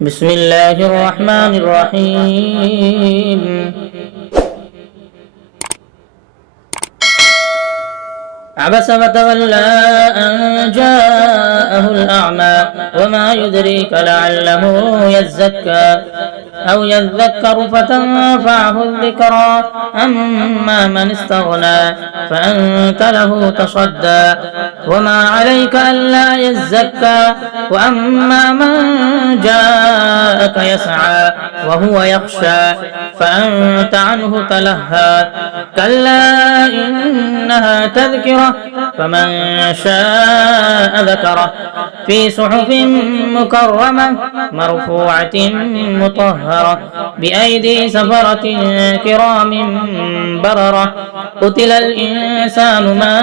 بسم الله الرحمن الرحيم. عبس وتولى أن جاءه الأعمى وما يدريك لعله يزكى أو يذكر فتنفعه الذكرى أما من استغنى فأنت له تصدى وما عليك ألا يزكى وأما من جاءك يسعى وهو يخشى فأنت عنه تلهى كلا إنها تذكرة فمن شاء ذكره في صحف مكرمة مرفوعة مطهرة بأيدي سفرة كرام بررة قتل الإنسان ما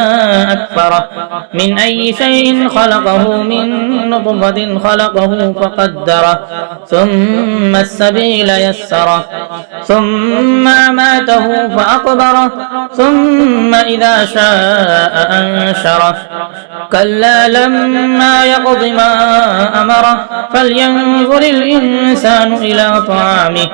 أكفره من أي شيء خلقه من نطفة خلقه فقدره ثم السبيل يسره ثم أماته فأقبره ثم إذا شاء أنشره كلا لما يقض ما أمره فلينظر الإنسان إلى طعامه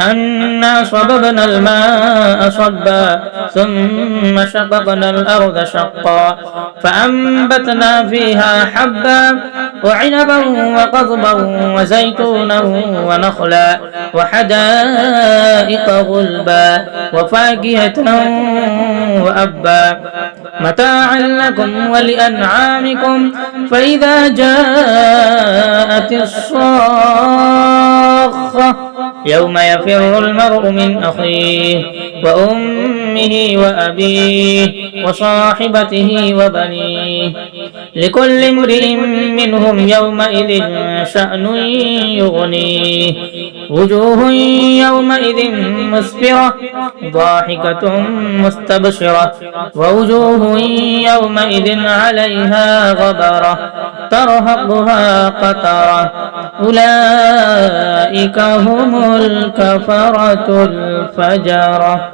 أنا صببنا الماء صبا ثم شققنا الأرض شقا فأنبتنا فيها حبا وعنبا وقضبا وزيتونا ونخلا وحدائق غلبا وفاكهة وأبا متاعا لكم ولأنعامكم فإذا جاءت الصاخة يوم يفر المرء من أخيه وأمه وأبيه وصاحبته وبنيه لكل امرئ منهم يومئذ شأن يغنيه وجوه يومئذ مسفرة ضاحكة مستبشرة ووجوه يومئذ عليها غبرة ترهقها قترة أولئك هم الكفرة الفجرة.